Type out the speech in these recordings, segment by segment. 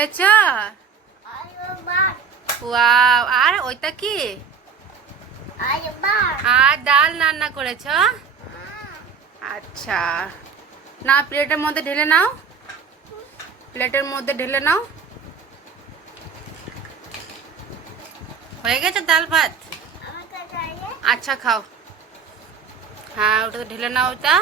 করেছ? ওয়াও, আর ওইটা কি? আর ডাল রান্না করেছ? আচ্ছা। না, প্লেটের মধ্যে ঢেলে নাও। প্লেটের মধ্যে ঢেলে নাও। হয়ে গেছে ডাল ভাত? আচ্ছা খাও। হ্যাঁ ওটা তো ঢেলে নাও ওটা।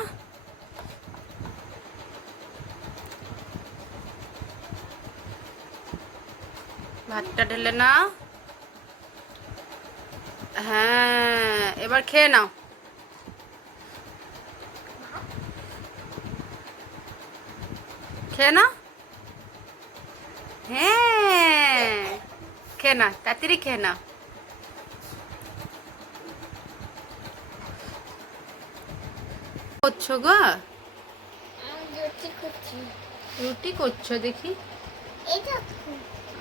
ভাতটা ঢেলে নাও। হ্যাঁ এবার খেয়ে নাও। খেয়ে নাও? হ্যাঁ খেয়ে না তাড়াতাড়ি খেয়ে নাও। করছ গো? রুটি করছ। দেখি।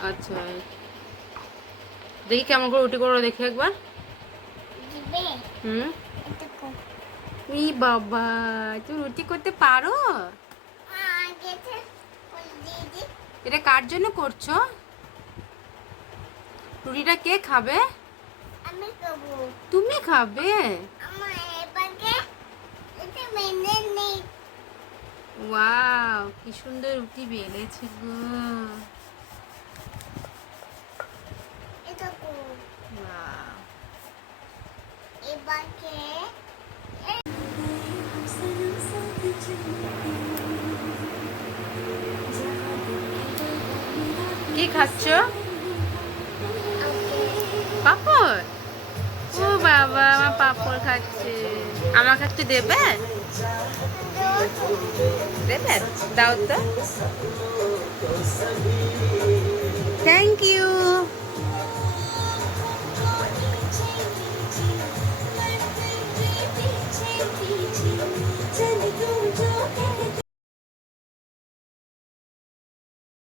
আচ্ছা। দেখি কেমন করে রুটি করো দেখি একবার। হুম? ই বাবা তুমি রুটি করতে পারো? এটা কার জন্য করছ? রুটিটা কে খাবে? তুমি খাবে? ওয়াও কি সুন্দর রুটি বেলেছে গো এটা করব ওয়াও এবারে কি খাচ্ছ? পাপড়? ও বাবা, আমার পাপড় খাচ্ছে। আমার খাচ্ছে দেবে? দেবে? দাও তো। cookie.